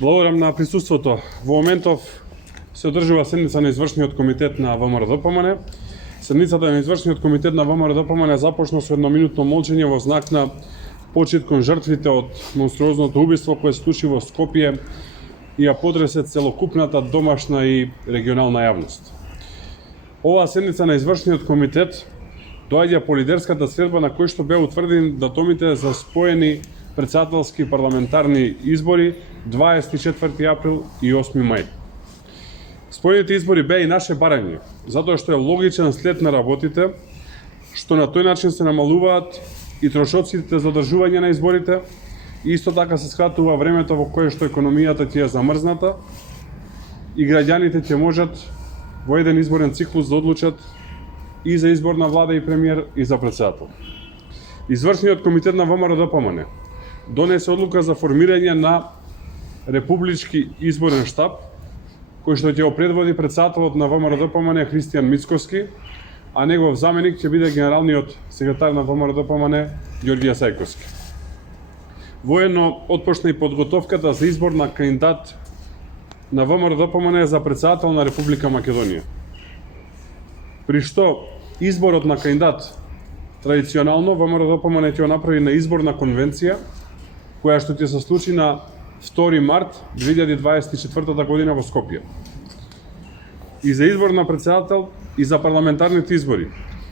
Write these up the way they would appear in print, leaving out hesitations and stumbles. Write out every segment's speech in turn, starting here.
Благодарам на присуството. Во моментов се одржува седница на извршниот комитет на ВМРО-ДПМН. Седницата на извршниот комитет на ВМРО-ДПМН започна со едноминутно молчење во знак на почит кон жртвите од монструозното убиство кое се случи во Скопје и ја потресе целокупната домашна и регионална јавност. Оваа седница на извршниот комитет доаѓа по лидерската средба на кој што беа утврдени датумите за споени председателски парламентарни избори 24 април и 8 мај. Споените избори беа и наше барање, затоа што е логичен след на работите, што на тој начин се намалуваат и трошоците за одржување на изборите, и исто така се скратува времето во кое што економијата ќе е замрзната и граѓаните ќе можат во еден изборен циклус да одлучат и за избор на влада и премиер и за председател. Извршниот комитет на ВМРО-ДПМН донесе одлука за формирање на Републички изборен штаб, кој што ќе го предводи председателот на ВМРО-ДПМН Христијан Мицкоски, а негов заменик ќе биде генералниот секретар на ВМРО-ДПМН Ѓорѓе Сајковски. Воедно отпочна и подготовката за избор на кандидат на ВМРО-ДПМН за председател на Република Македонија. При што изборот на кандидат традиционално ВМРО-ДПМН ќе го направи на изборна конвенција, која што ќе се случи на 2 март 2024 година во Скопје. И за избор на председател и за парламентарните избори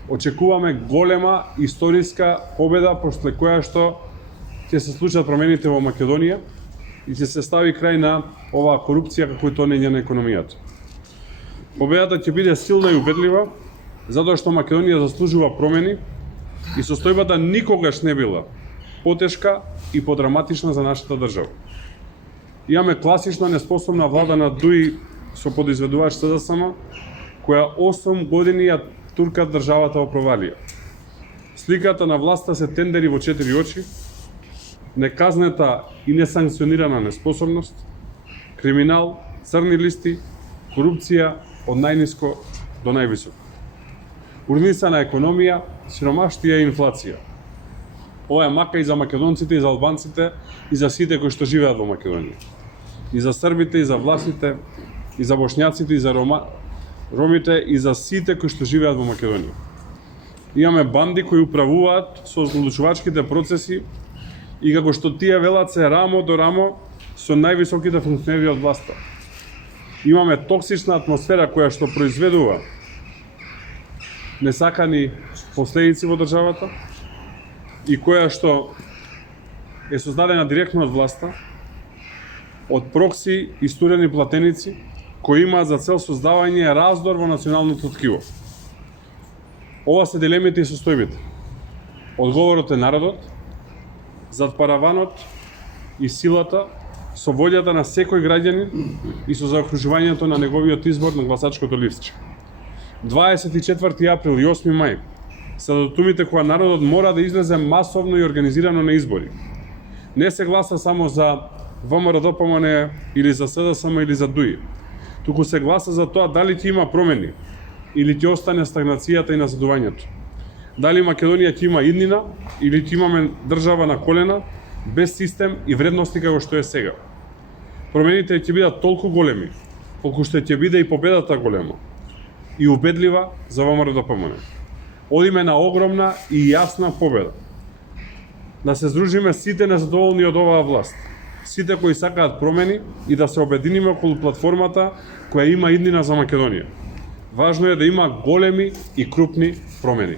очекуваме голема историска победа после која што ќе се случат промените во Македонија и ќе се стави крај на оваа корупција како и тонење на економијата. Победата ќе биде силна и убедлива, затоа што Македонија заслужува промени и состојбата никогаш не била потешка и подраматична за нашата држава. Имаме класична неспособна влада на ДУИ со подизведувач СДСМ, која 8 години ја турка државата во провалија. Сликата на власта се тендери во 4 очи, неказнета и несанкционирана неспособност, криминал, црни листи, корупција од најниско до највисоко. Урнисана економија, сиромаштија и инфлација. Ова е мака и за македонците, и за албанците, и за сите кои што живеат во Македонија. И за србите, и за власите, и за бошњаците, и за ромите, и за сите кои што живеат во Македонија. Имаме банди кои управуваат со одлучувачките процеси и како што тие велат се рамо до рамо со највисоките функционери од власта. Имаме токсична атмосфера која што произведува несакани последици во државата и која што е создадена директно од власта, од прокси и студени платеници кои имаат за цел создавање раздор во националното ткиво. Ова се дилемите и состојбите. Одговорот е народот, зад параванот и силата, со волјата на секој граѓанин и со заокружувањето на неговиот избор на гласачкото листче. 24 април и 8 мај се датумите кога народот мора да излезе масовно и организирано на избори. Не се гласа само за ВМРО-ДПМН или за СДСМ или за ДУИ, туку се гласа за тоа дали ќе има промени или ќе остане стагнацијата и назадувањето. Дали Македонија ќе има иднина или ќе имаме држава на колена, без систем и вредности како што е сега. Промените ќе бидат толку големи, колку што ќе биде и победата голема и убедлива за ВМРО-ДПМН. Одиме на огромна и јасна победа. Да се здружиме сите незадоволни од оваа власт, сите кои сакаат промени и да се обединиме околу платформата која има иднина за Македонија. Важно е да има големи и крупни промени.